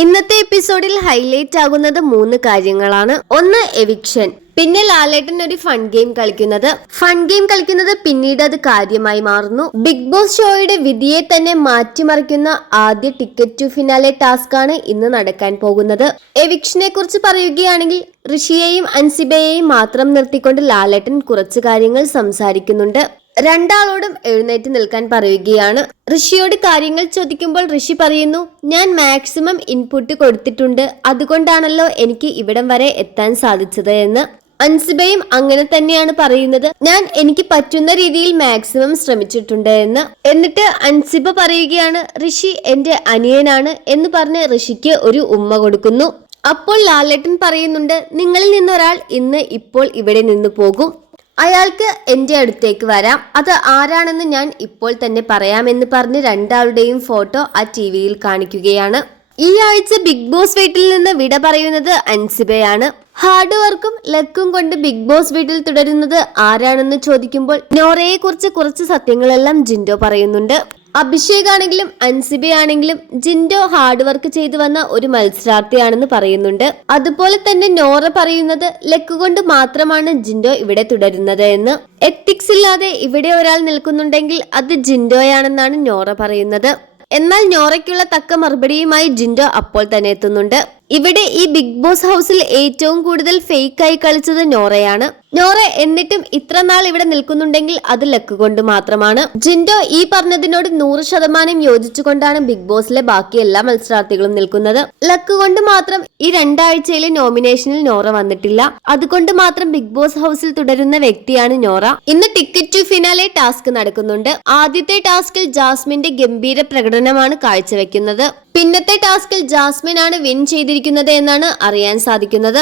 ഇന്നത്തെ എപ്പിസോഡിൽ ഹൈലൈറ്റ് ആകുന്നത് മൂന്ന് കാര്യങ്ങളാണ്. ഒന്ന് എവിക്ഷൻ. പിന്നെ ലാലേട്ടൻ ഒരു ഫൺ ഗെയിം കളിക്കുന്നത്. ഫൺ ഗെയിം കളിക്കുന്നത് പിന്നീട് അത് കാര്യമായി മാറുന്നു. ബിഗ് ബോസ് ഷോയുടെ വിധിയെ തന്നെ മാറ്റിമറിക്കുന്ന ആദ്യ ടിക്കറ്റ് ടു ഫിനാലെ ടാസ്ക് ആണ് ഇന്ന് നടക്കാൻ പോകുന്നത്. എവിക്ഷനെ കുറിച്ച് പറയുകയാണെങ്കിൽ ഋഷിയെയും അൻസിബയെയും മാത്രം നിർത്തിക്കൊണ്ട് ലാലേട്ടൻ കുറച്ച് കാര്യങ്ങൾ സംസാരിക്കുന്നുണ്ട്. രണ്ടാളോടും എഴുന്നേറ്റ് നിൽക്കാൻ പറയുകയാണ്. ഋഷിയോട് കാര്യങ്ങൾ ചോദിക്കുമ്പോൾ ഋഷി പറയുന്നു ഞാൻ മാക്സിമം ഇൻപുട്ട് കൊടുത്തിട്ടുണ്ട്. അതുകൊണ്ടാണല്ലോ എനിക്ക് ഇവിടം വരെ എത്താൻ സാധിച്ചത് എന്ന്. അൻസിബയും അങ്ങനെ തന്നെയാണ് പറയുന്നത്. ഞാൻ എനിക്ക് പറ്റുന്ന രീതിയിൽ മാക്സിമം ശ്രമിച്ചിട്ടുണ്ട് എന്ന്. എന്നിട്ട് അൻസിബ പറയുകയാണ് ഋഷി എന്റെ അനിയനാണ് എന്ന് പറഞ്ഞ് ഋഷിക്ക് ഒരു ഉമ്മ കൊടുക്കുന്നു. അപ്പോൾ ലാലേട്ടൻ പറയുന്നുണ്ട് നിങ്ങളിൽ നിന്നൊരാൾ ഇന്ന് ഇപ്പോൾ ഇവിടെ നിന്ന് പോകും. അയാൾക്ക് എന്റെ അടുത്തേക്ക് വരാം. അത് ആരാണെന്ന് ഞാൻ ഇപ്പോൾ തന്നെ പറയാമെന്ന് പറഞ്ഞ് രണ്ടാളുടെയും ഫോട്ടോ ആ ടി വിയിൽ കാണിക്കുകയാണ്. ഈ ആഴ്ച ബിഗ് ബോസ് വീട്ടിൽ നിന്ന് വിട പറയുന്നത് അൻസിബയാണ്. ഹാർഡ് വർക്കും ലക്കും കൊണ്ട് ബിഗ് ബോസ് വീട്ടിൽ തുടരുന്നത് ആരാണെന്ന് ചോദിക്കുമ്പോൾ നോറയെ കുറിച്ച് കുറച്ച് സത്യങ്ങളെല്ലാം ജിൻഡോ പറയുന്നുണ്ട്. അഭിഷേക് ആണെങ്കിലും അൻസിബ ആണെങ്കിലും ജിൻഡോ ഹാർഡ് വർക്ക് ചെയ്തു വന്ന ഒരു മത്സരാർത്ഥിയാണെന്ന് പറയുന്നുണ്ട്. അതുപോലെ തന്നെ നോറ പറയുന്നത് ലക്ക് കൊണ്ട് മാത്രമാണ് ജിൻഡോ ഇവിടെ തുടരുന്നത് എന്ന്. എത്തിക്സ് ഇല്ലാതെ ഇവിടെ ഒരാൾ നിൽക്കുന്നുണ്ടെങ്കിൽ അത് ജിൻഡോയാണെന്നാണ് നോറ പറയുന്നത്. എന്നാൽ നോറയ്ക്കുള്ള തക്ക മറുപടിയുമായി ജിൻഡോ അപ്പോൾ തന്നെ എത്തുന്നുണ്ട്. ഇവിടെ ഈ ബിഗ് ബോസ് ഹൗസിൽ ഏറ്റവും കൂടുതൽ ഫേക്ക് ആയി കളിച്ചത് നോറയാണ്. നോറ എന്നിട്ടും ഇത്ര നാൾ ഇവിടെ നിൽക്കുന്നുണ്ടെങ്കിൽ അത് ലക്ക് കൊണ്ട് മാത്രമാണ്. ജിൻഡോ ഈ പറഞ്ഞതിനോട് നൂറ് ശതമാനം യോജിച്ചുകൊണ്ടാണ് ബിഗ് ബോസിലെ ബാക്കി എല്ലാ മത്സരാർത്ഥികളും നിൽക്കുന്നത്. ലക്ക് കൊണ്ട് മാത്രം ഈ രണ്ടാഴ്ചയിലെ നോമിനേഷനിൽ നോറ വന്നിട്ടില്ല. അതുകൊണ്ട് മാത്രം ബിഗ് ബോസ് ഹൗസിൽ തുടരുന്ന വ്യക്തിയാണ് നോറ. ഇന്ന് ടിക്കറ്റ് ടു ഫിനാലെ ടാസ്ക് നടക്കുന്നുണ്ട്. ആദ്യത്തെ ടാസ്കിൽ ജാസ്മിന്റെ ഗംഭീര പ്രകടനമാണ് കാഴ്ചവെക്കുന്നത്. പിന്നത്തെ ടാസ്കിൽ ജാസ്മിൻ ആണ് വിൻ ചെയ്തിരിക്കുന്നത് എന്നാണ് അറിയാൻ സാധിക്കുന്നത്.